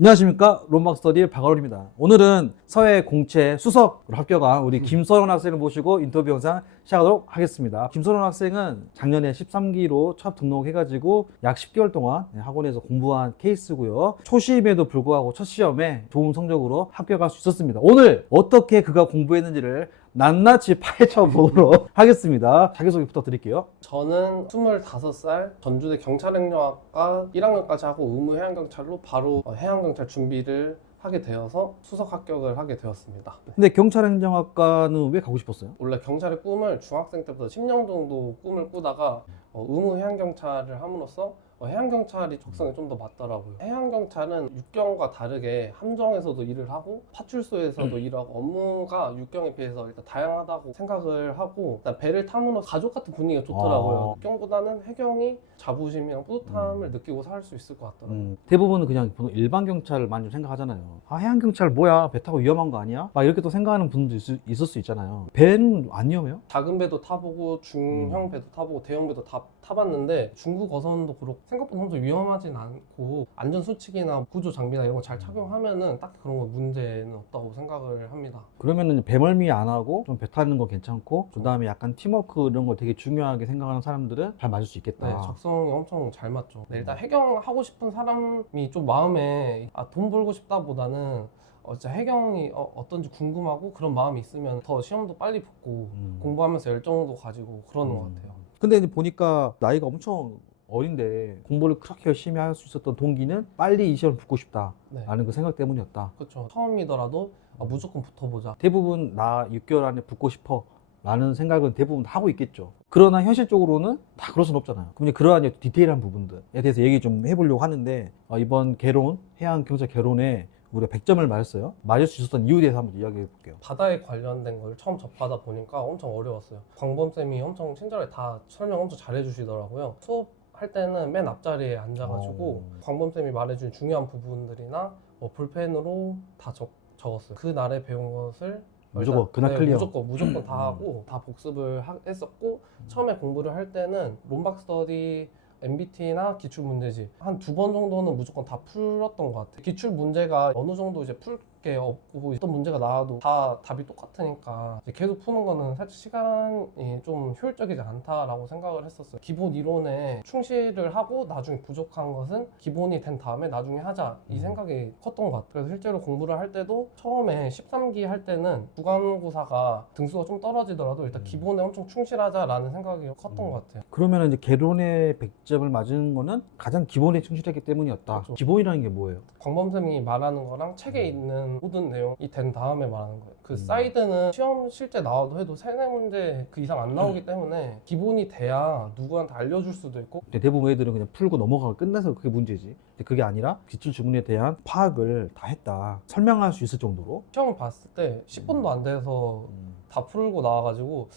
안녕하십니까, 롬박스터디 박아론입니다. 오늘은 서해 공채 수석으로 합격한 우리 김선원 학생을 모시고 인터뷰 영상 시작하도록 하겠습니다. 김선원 학생은 작년에 13기로 첫 등록해가지고 약 10개월 동안 학원에서 공부한 케이스고요. 초심에도 불구하고 첫 시험에 좋은 성적으로 합격할 수 있었습니다. 오늘 어떻게 그가 공부했는지를 낱낱이 파헤쳐 보도록 하겠습니다. 자기소개 부탁드릴게요. 저는 25살 전주대 경찰행정학과 1학년까지 하고 의무 해양경찰로 바로 해양경찰 준비를 하게 되어서 수석 합격을 하게 되었습니다. 근데 경찰행정학과는 왜 가고 싶었어요? 원래 경찰의 꿈을 중학생 때부터 10년 정도 꿈을 꾸다가 의무 해양경찰을 함으로써 해양경찰이 적성에 좀 더 맞더라고요. 해양경찰은 육경과 다르게 함정에서도 일을 하고 파출소에서도 일하고 업무가 육경에 비해서 일단 다양하다고 생각을 하고 일단 배를 타므로 가족 같은 분위기가 좋더라고요. 육경보다는 해경이 자부심이랑 뿌듯함을 느끼고 살 수 있을 것 같더라고요. 대부분은 그냥 일반 경찰을 많이 좀 생각하잖아요. 아, 해양경찰 뭐야? 배 타고 위험한 거 아니야? 막 이렇게 또 생각하는 분도 있을 수 있잖아요. 배는 안 위험해요? 작은 배도 타보고 중형 배도 타보고 대형 배도 다 타봤는데 중국 어선도 그렇고 생각보다 엄청 위험하진 않고 안전수칙이나 구조 장비나 이런 거 잘 착용하면은 딱히 그런 거 문제는 없다고 생각을 합니다. 그러면은 배멀미 안 하고 좀 배 타는 거 괜찮고 그 다음에 약간 팀워크 이런 걸 되게 중요하게 생각하는 사람들은 잘 맞을 수 있겠다. 네, 적성이 엄청 잘 맞죠. 네, 일단 해경 하고 싶은 사람이 좀 마음에 돈 벌고 싶다보다는 진짜 해경이 어떤지 궁금하고 그런 마음이 있으면 더 시험도 빨리 붙고 공부하면서 열정도 가지고 그러는 것 같아요. 근데 이제 보니까 나이가 엄청 어린데 공부를 그렇게 열심히 할 수 있었던 동기는 빨리 이 시험을 붙고 싶다라는 네. 그 생각 때문이었다. 그렇죠. 처음이더라도 무조건 붙어보자. 대부분 나 6개월 안에 붙고 싶어 라는 생각은 대부분 다 하고 있겠죠. 그러나 현실적으로는 다 그럴 수는 없잖아요. 그럼 이제 그러한 디테일한 부분들에 대해서 얘기 좀 해보려고 하는데 이번 개론, 해양경찰 개론에 우리가 100점을 맞았어요. 맞을 수 있었던 이유에 대해서 한번 이야기해 볼게요. 바다에 관련된 걸 처음 접하다 보니까 엄청 어려웠어요. 광범쌤이 엄청 친절하게 다 설명 엄청 잘 해주시더라고요. 수업할 때는 맨 앞자리에 앉아가지고 광범쌤이 말해준 중요한 부분들이나 볼펜으로 다 적었어요. 그 날에 배운 것을 무조건 일단, 그날 클리어. 무조건 다 하고 다 복습을 했었고 처음에 공부를 할 때는 롬박스터디 MBT나 기출문제집 한 2번 정도는 무조건 다 풀었던 것 같아요. 기출문제가 어느 정도 이제 풀 게 없고 어떤 문제가 나와도 다 답이 똑같으니까 이제 계속 푸는 거는 살짝 시간이 좀 효율적이지 않다라고 생각을 했었어요. 기본 이론에 충실을 하고 나중에 부족한 것은 기본이 된 다음에 나중에 하자 이 생각이 컸던 것 같아요. 그래서 실제로 공부를 할 때도 처음에 13기 할 때는 국가고사가 등수가 좀 떨어지더라도 일단 기본에 엄청 충실하자라는 생각이 컸던 것 같아요. 그러면 이제 개론에 100점을 맞은 거는 가장 기본에 충실했기 때문이었다. 그렇죠. 기본이라는 게 뭐예요? 광범쌤이 말하는 거랑 책에 있는 모든 내용이 된 다음에 말하는 거예요. 그 사이드는 시험 실제 나와도 해도 3-4문제 그 이상 안 나오기 때문에 기본이 돼야 누구한테 알려줄 수도 있고. 근데 대부분 애들은 그냥 풀고 넘어가고 끝나서 그게 문제지. 근데 그게 아니라 기출 지문에 대한 파악을 다 했다. 설명할 수 있을 정도로. 시험을 봤을 때 10분도 안 돼서 다 풀고 나와가지고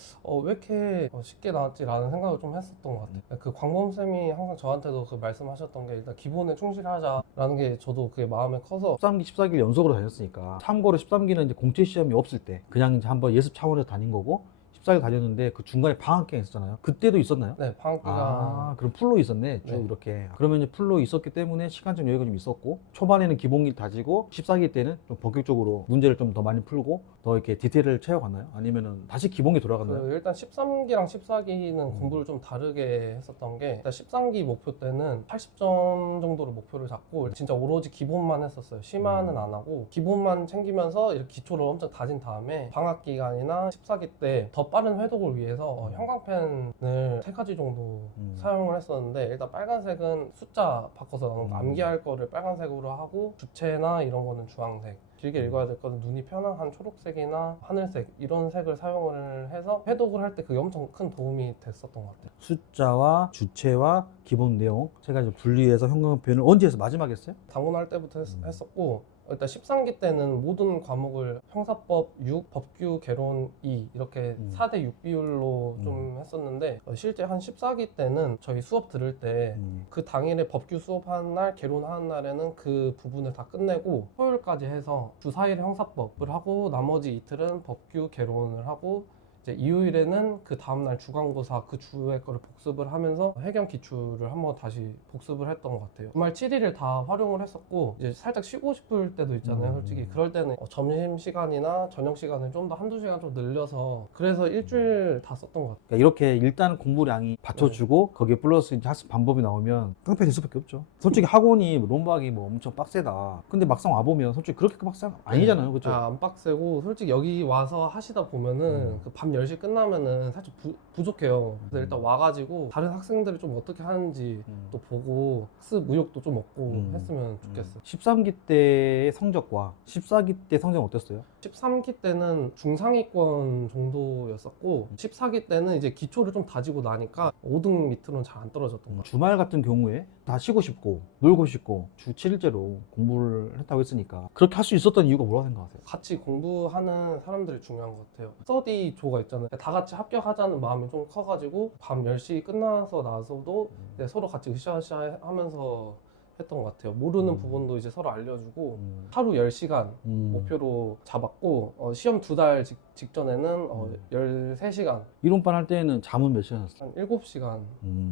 왜 이렇게 쉽게 나왔지라는 생각을 좀 했었던 것 같아요. 그 광범쌤이 항상 저한테도 그 말씀하셨던 게 일단 기본에 충실하자라는 게 저도 그게 마음에 커서 13기, 14기를 연속으로 다녔으니까. 참고로 13기는 이제 공채 시험이 없을 때 그냥 이제 한번 예습 차원에서 다닌 거고 14기 다녔는데 그 중간에 방학 기간 있었잖아요. 그때도 있었나요? 네, 방학 기간 그럼 풀로 있었네. 쭉 네. 이렇게. 그러면 이제 풀로 있었기 때문에 시간적 여유가 좀 있었고 초반에는 기본기 다지고 14기 때는 좀 본격적으로 문제를 좀 더 많이 풀고 더 이렇게 디테일을 채워갔나요? 아니면은 다시 기본기 돌아갔나요? 일단 13기랑 14기는 공부를 좀 다르게 했었던 게 일단 13기 목표 때는 80점 정도로 목표를 잡고 진짜 오로지 기본만 했었어요. 심화는 안 하고 기본만 챙기면서 이렇게 기초를 엄청 다진 다음에 방학 기간이나 14기 때 더 빠른 회독을 위해서 형광펜을 3가지 정도 사용을 했었는데 일단 빨간색은 숫자 바꿔서 암기할 거를 빨간색으로 하고 주체나 이런 거는 주황색 길게 읽어야 될 거는 눈이 편한 초록색이나 하늘색 이런 색을 사용을 해서 회독을 할 때 그게 엄청 큰 도움이 됐었던 것 같아요. 숫자와 주체와 기본 내용 세 가지 분리해서 형광펜을 언제 해서 마지막에 했어요? 당문할 때부터 했었고 일단 13기 때는 모든 과목을 형사법 6, 법규 개론 2 이렇게 4대 6 비율로 좀 했었는데 실제 한 14기 때는 저희 수업 들을 때 그 당일에 법규 수업하는 날, 개론하는 날에는 그 부분을 다 끝내고 토요일까지 해서 주 4일에 형사법을 하고 나머지 이틀은 법규 개론을 하고 이제 일요일에는 그 다음날 주간고사 그 주의 거를 복습을 하면서 해경 기출을 한번 다시 복습을 했던 것 같아요. 주말 7일을 다 활용을 했었고 이제 살짝 쉬고 싶을 때도 있잖아요. 솔직히 그럴 때는 점심 시간이나 저녁 시간을 좀 더 한두 시간 좀 늘려서 그래서 일주일 다 썼던 것 같아요. 그러니까 이렇게 일단 공부량이 받쳐주고 거기에 플러스 이제 학습 방법이 나오면 깡패 될 수밖에 없죠. 솔직히 학원이 롬박이 뭐 엄청 빡세다. 근데 막상 와보면 솔직히 그렇게 빡세 아니잖아요. 그렇죠? 안 빡세고 솔직히 여기 와서 하시다 보면은 그 밤 10시 끝나면은 살짝 부족해요. 그래서 일단 와가지고 다른 학생들이 좀 어떻게 하는지 또 보고 학습 의욕도 좀 얻고 했으면 좋겠어요. 13기 때의 성적과 14기 때 성적은 어땠어요? 13기 때는 중상위권 정도였었고 14기 때는 이제 기초를 좀 다지고 나니까 5등 밑으로는 잘 안 떨어졌던 것 같아요. 주말 같은 경우에 다 쉬고 싶고 놀고 싶고 주 7일째로 공부를 했다고 했으니까 그렇게 할 수 있었던 이유가 뭐라고 생각하세요? 같이 공부하는 사람들이 중요한 것 같아요. 스터디 조가 있잖아요. 다 같이 합격하자는 마음이 좀 커가지고 밤 10시 끝나서 나서도 이제 서로 같이 으쌰으쌰 하면서 했던 것 같아요. 모르는 부분도 이제 서로 알려주고 하루 10시간 목표로 잡았고 시험 2달 직전에는 13시간 이론반 할 때는 잠은 몇 시간 잤어요? 한 7시간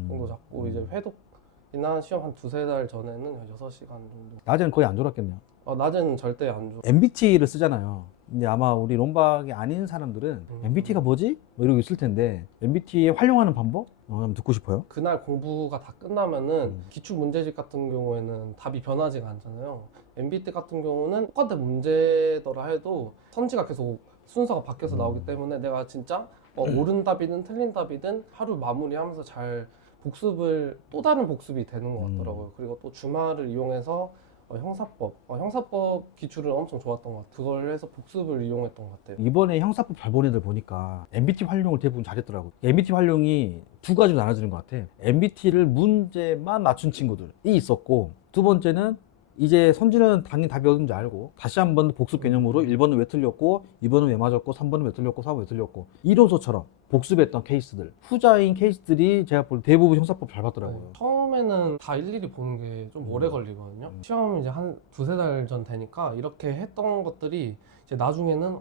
정도 잡고 이제 회독이나 시험 한 2-3달 전에는 6시간 정도. 낮에는 거의 안 졸았겠네요. 낮에는 절대 안 줘. MBT를 쓰잖아요. 근데 아마 우리 롬박이 아닌 사람들은 MBT가 뭐지? 뭐 이러고 있을 텐데 MBT에 활용하는 방법? 한번 듣고 싶어요. 그날 공부가 다 끝나면은 기출 문제집 같은 경우에는 답이 변하지가 않잖아요. MBT 같은 경우는 똑같은 문제더라 해도 선지가 계속 순서가 바뀌어서 나오기 때문에 내가 진짜 옳은 답이든 틀린 답이든 하루 마무리하면서 잘 복습을 또 다른 복습이 되는 것 같더라고요. 그리고 또 주말을 이용해서 형사법 기출은 엄청 좋았던 것 같아요. 그걸 해서 복습을 이용했던 것 같아요. 이번에 형사법 잘 본 애들 보니까 MBT 활용을 대부분 잘했더라고요. MBT 활용이 두 가지로 나눠지는 것 같아. MBT를 문제만 맞춘 친구들이 있었고, 두 번째는 이제 선지는 당연히 답이 어딘지 알고 다시 한 번 복습 개념으로 1번은 왜 틀렸고 2번은 왜 맞았고 3번은 왜 틀렸고 4번은 왜 틀렸고 이론서처럼 복습했던 케이스들, 후자인 케이스들이 제가 볼 때 대부분 형사법 잘 봤더라고요. 처음에는 다 일일이 보는 게 좀 오래 걸리거든요. 시험 이제 한 2-3달 전 되니까 이렇게 했던 것들이 이제 나중에는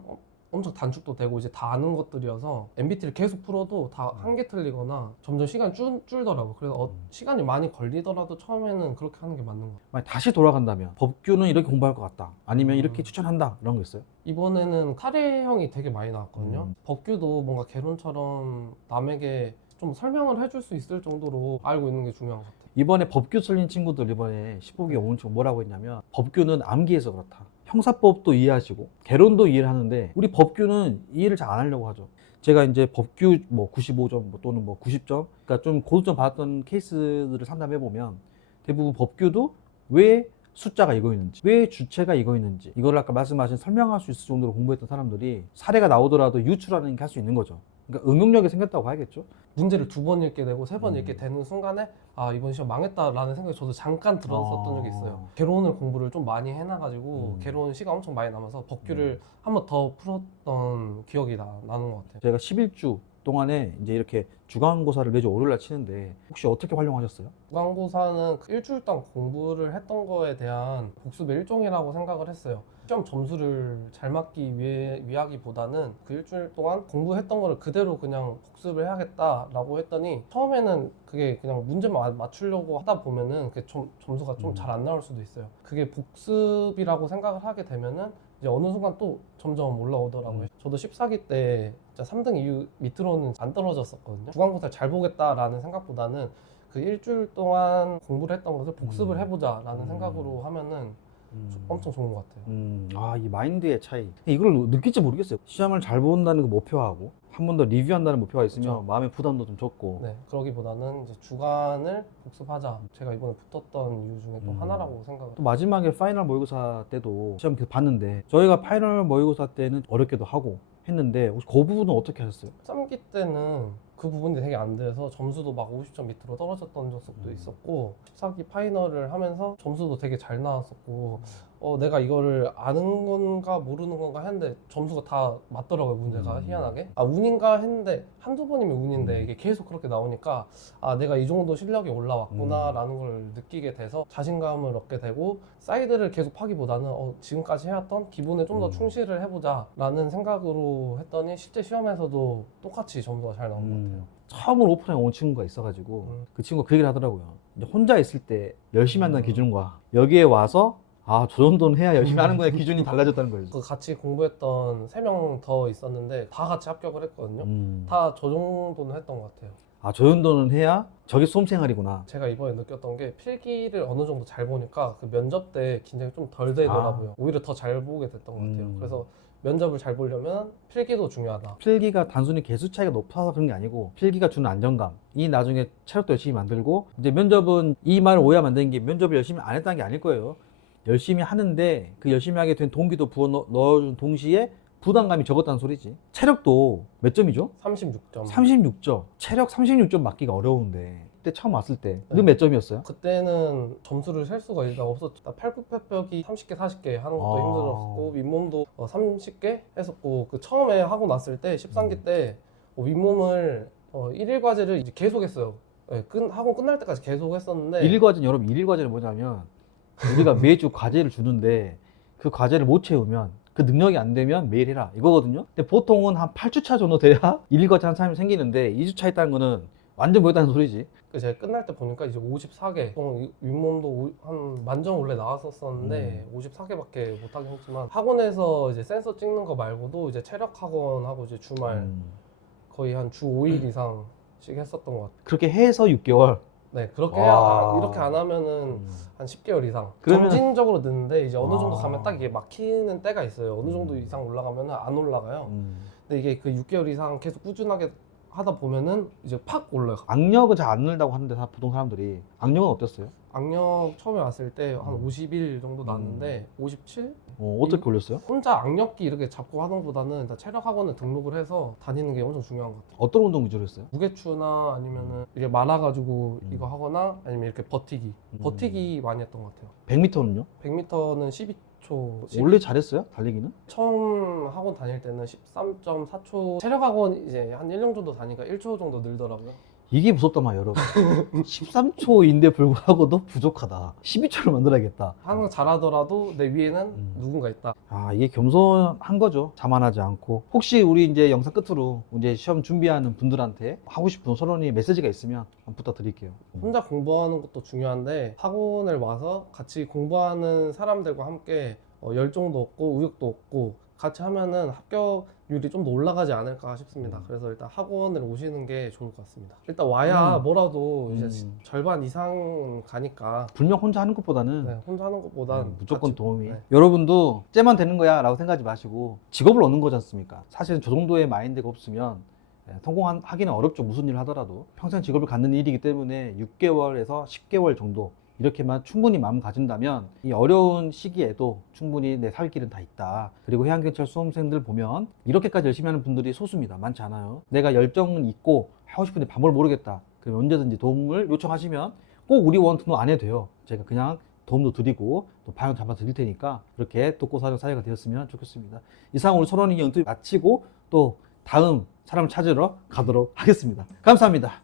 엄청 단축도 되고 이제 다 아는 것들이어서 MBT를 계속 풀어도 다 한 개 틀리거나 점점 시간이 줄더라고요. 그래서 시간이 많이 걸리더라도 처음에는 그렇게 하는 게 맞는 것 같아요. 만약 다시 돌아간다면 법규는 이렇게 공부할 것 같다. 아니면 이렇게 추천한다. 이런 거 있어요? 이번에는 사례형이 되게 많이 나왔거든요. 법규도 뭔가 개론처럼 남에게 좀 설명을 해줄 수 있을 정도로 알고 있는 게 중요한 것 같아요. 이번에 법규 틀린 친구들 이번에 15기 오는 친구 뭐라고 했냐면 법규는 암기해서 그렇다. 형사법도 이해하시고 개론도 이해를 하는데 우리 법규는 이해를 잘 안 하려고 하죠. 제가 이제 법규 뭐 95점 또는 뭐 90점 그러니까 좀 고득점 받았던 케이스들을 상담해 보면 대부분 법규도 왜 숫자가 이거 있는지 왜 주체가 이거 있는지 이걸 아까 말씀하신 설명할 수 있을 정도로 공부했던 사람들이 사례가 나오더라도 유추라는 게 할 수 있는 거죠. 그러니까 응용력이 생겼다고 봐야겠죠. 문제를 2번 읽게 되고 3번 읽게 되는 순간에 이번 시험 망했다라는 생각이 저도 잠깐 들었었던 적이 있어요. 개론을 공부를 좀 많이 해놔가지고 개론 시간 엄청 많이 남아서 법규를 한 번 더 풀었던 기억이 나는 것 같아요. 제가 11주 동안에 이제 이렇게 주간고사를 매주 월요일날 치는데 혹시 어떻게 활용하셨어요? 주간고사는 그 일주일 동안 공부를 했던 거에 대한 복습의 일종이라고 생각을 했어요. 시험 점수를 잘 맞기 위하기보다는 그 일주일 동안 공부했던 거를 그대로 그냥 복습을 해야겠다라고 했더니 처음에는 그게 그냥 문제만 맞추려고 하다 보면은 그게 점수가 좀 잘 안 나올 수도 있어요. 그게 복습이라고 생각을 하게 되면은 이제 어느 순간 또 점점 올라오더라고요. 저도 14기 때 진짜 3등 이후 밑으로는 안 떨어졌었거든요. 주간고사를 잘 보겠다라는 생각보다는 그 일주일 동안 공부를 했던 것을 복습을 해보자라는 생각으로 하면은 엄청 좋은 것 같아요. 이 마인드의 차이. 이걸 느낄지 모르겠어요. 시험을 잘 본다는 그 목표하고 한 번 더 리뷰한다는 목표가 있으면 그렇죠. 마음의 부담도 좀 적고. 네, 그러기보다는 이제 주간을 복습하자. 제가 이번에 붙었던 이유 중에 또 하나라고 생각을 또 마지막에 파이널 모의고사 때도 시험 계속 봤는데 저희가 파이널 모의고사 때는 어렵게도 하고 했는데 혹시 그 부분은 어떻게 하셨어요? 3기 때는 그 부분이 되게 안 돼서 점수도 막 50점 밑으로 떨어졌던 적도 있었고 14기 파이널을 하면서 점수도 되게 잘 나왔었고 내가 이거를 아는 건가 모르는 건가 했는데 점수가 다 맞더라고요. 문제가 희한하게 운인가 했는데 한두 번이면 운인데 이게 계속 그렇게 나오니까 내가 이 정도 실력이 올라왔구나 라는 걸 느끼게 돼서 자신감을 얻게 되고 사이드를 계속 파기보다는 지금까지 해왔던 기본에 좀 더 충실을 해보자 라는 생각으로 했더니 실제 시험에서도 똑같이 점수가 잘 나온 것 같아요. 처음으로 오픈에 온 친구가 있어가지고 그 친구가 그 얘기를 하더라고요. 이제 혼자 있을 때 열심히 한다는 기준과 여기에 와서 저 정도는 해야 열심히 하는 거에 기준이 달라졌다는 거예요. 그 같이 공부했던 3명 더 있었는데 다 같이 합격을 했거든요. 다 저 정도는 했던 것 같아요. 저 정도는 해야 저게 수험생활이구나. 제가 이번에 느꼈던 게 필기를 어느 정도 잘 보니까 그 면접 때 긴장이 좀 덜 되더라고요. 오히려 더 잘 보게 됐던 것 같아요. 그래서 면접을 잘 보려면 필기도 중요하다. 필기가 단순히 개수 차이가 높아서 그런 게 아니고 필기가 주는 안정감이 나중에 체력도 열심히 만들고 이제 면접은 이 말을 오해하면 안 되는 게 면접을 열심히 안 했다는 게 아닐 거예요. 열심히 하는데 그 열심히 하게 된 동기도 부어 넣어준 동시에 부담감이 적었다는 소리지. 체력도 몇 점이죠? 36점. 36점. 체력 36점 맞기가 어려운데 그때 처음 왔을 때 그 몇 점이었어요? 그때는 점수를 셀 수가 일단 없었죠. 팔굽혀펴기 30개, 40개 하는 것도 힘들었고 윗몸도 30개 했었고 그 처음에 하고 났을 때 13기 때 윗몸을 1일 과제를 이제 계속 했어요. 학원 끝날 때까지 계속 했었는데 일일 과제는 여러분 일일 과제는 뭐냐면 우리가 매주 과제를 주는데 그 과제를 못 채우면 그 능력이 안 되면 매일 해라 이거거든요. 근데 보통은 한 8주차 정도 돼야 일일 과제 한 사람이 생기는데 2주차 있다는 거는 완전 모였다는 소리지. 제가 끝날 때 보니까 이제 54개 윗몸도 한 만점 원래 나왔었었는데 54개밖에 못하긴 했지만 학원에서 이제 센서 찍는 거 말고도 이제 체력 학원하고 이제 주말 거의 한 주 5일 이상씩 했었던 것 같아요. 그렇게 해서 6개월. 네, 그렇게 해야 이렇게 안 하면은 한 10개월 이상 그러면- 점진적으로 느는데 이제 어느 정도 가면 딱 이게 막히는 때가 있어요. 어느 정도 이상 올라가면은 안 올라가요. 근데 이게 그 6개월 이상 계속 꾸준하게 하다 보면은 이제 팍 올라요. 악력은 잘 안 늘다고 하는데 보통 사람들이 악력은 어땠어요? 악력 처음에 왔을 때 한 51 정도 나왔는데 57? 어떻게 올렸어요? 혼자 악력기 이렇게 잡고 하는 것보다는 일단 체력 학원에 등록을 해서 다니는 게 엄청 중요한 것 같아요. 어떤 운동 위주로 했어요? 무게추나 아니면은 이게 말아가지고 이거 하거나 아니면 이렇게 버티기 많이 했던 것 같아요. 100m는요? 100m는 12초. 원래 잘했어요? 달리기는? 처음 학원 다닐 때는 13.4초. 체력 학원 이제 한 1년 정도 다니까 1초 정도 늘더라고요. 이게 무섭단 말이에요, 여러분. 13초인데 불구하고도 부족하다. 12초를 만들어야겠다. 항상 잘하더라도 내 위에는 누군가 있다. 이게 겸손한 거죠. 자만하지 않고. 혹시 우리 이제 영상 끝으로 이제 시험 준비하는 분들한테 하고 싶은 서론이 메시지가 있으면 한번 부탁드릴게요. 혼자 공부하는 것도 중요한데 학원을 와서 같이 공부하는 사람들과 함께 열정도 얻고 의욕도 얻고 같이 하면은 합격률이 좀 더 올라가지 않을까 싶습니다. 그래서 일단 학원을 오시는 게 좋을 것 같습니다. 일단 와야 뭐라도 이제 절반 이상은 가니까 분명 혼자 하는 것보다는 네, 혼자 하는 것보단 무조건 같이- 도움이. 네. 여러분도 쟤만 되는 거야 라고 생각하지 마시고 직업을 얻는 거지 않습니까? 사실은 저 정도의 마인드가 없으면 성공하기는 어렵죠. 무슨 일을 하더라도. 평생 직업을 갖는 일이기 때문에 6개월에서 10개월 정도 이렇게만 충분히 마음 가진다면 이 어려운 시기에도 충분히 내 살 길은 다 있다. 그리고 해양경찰 수험생들 보면 이렇게까지 열심히 하는 분들이 소수입니다. 많지 않아요. 내가 열정은 있고 하고 싶은데 방법을 모르겠다. 그럼 언제든지 도움을 요청하시면 꼭 우리 원투는 안 해도 돼요. 제가 그냥 도움도 드리고 또 방향 잡아 드릴 테니까 그렇게 돕고 사는 사회가 되었으면 좋겠습니다. 이상 오늘 서론이 인터뷰 마치고 또 다음 사람을 찾으러 가도록 하겠습니다. 감사합니다.